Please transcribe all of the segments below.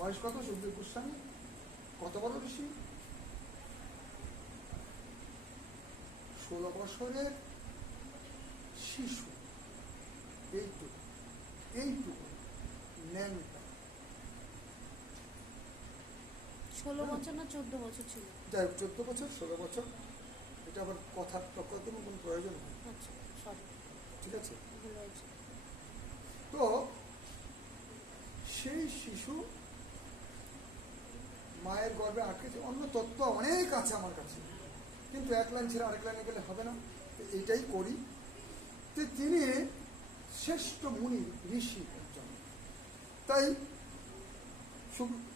বয়স কত সুখদেব গোস্বামী? কত বড় ঋষি? 16 বছরের শিশু, এইটুকু ন্যাংটা। 16 বছর না 14 বছর ছিল? যাই হোক, 14 বছর 16 বছর, এটা আবার কথার তর্কের কোনো প্রয়োজন নেই। আচ্ছা, সরি, ঠিক আছে? ভুল হয়েছে। তো সেই শিশু মায়ের গর্ভে আটকেছে। অন্য তত্ত্ব অনেক আছে আমার কাছে, কিন্তু এক লাইন ছেড়ে আরেক লাইনে গেলে হবে না, তো এইটাই করি। তো তিনি শ্রেষ্ঠ মুনি, ঋষি একজন। তাই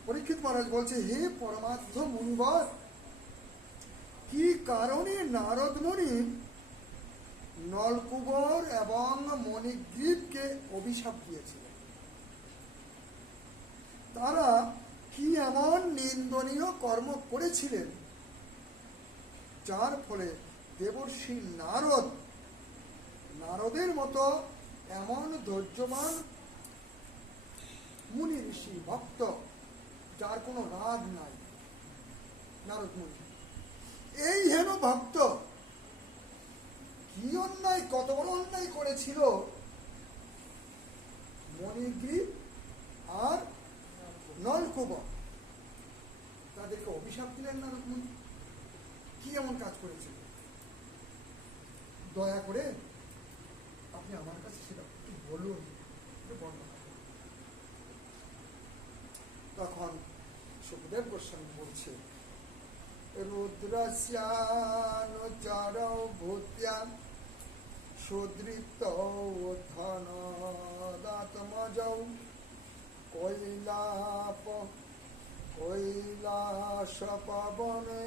পরীক্ষিত মহারাজ বলছে, হে পরমার্থ মুনিবর, কি কারণে নারদ মুনি নলকুবর এবং মণিগ্রীবকে অভিশাপ দিয়েছিলেন? তারা কি এমন নিন্দনীয় কর্ম করেছিলেন যার ফলে দেবর্ষি নারদের মতো এমন ধৈর্যবান মুনি, ঋষি, ভক্ত, যার কোনো রাগ নাই, নারদ মুনি, এই হেন ভক্ত কি অন্যায়, কত বড় অন্যায় করেছিল মণিগ্রীব আর নলকুবর, তাদেরকে অভিশাপ দিলেন নারদ মুনি। কি এমন কাজ করেছিল? দয়া করে আপনি আমার কাছে সেটা একটু বলুন, একটু বর্ণনা করুন। তখন সুখদেব গোস্বামী বলছে, রুদ্রস্যানুচর ভূত্যা সুদৃত ধনদাত্মজৌ কৈলাসপবনে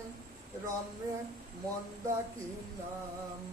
রম্যে মন্দাকিনাম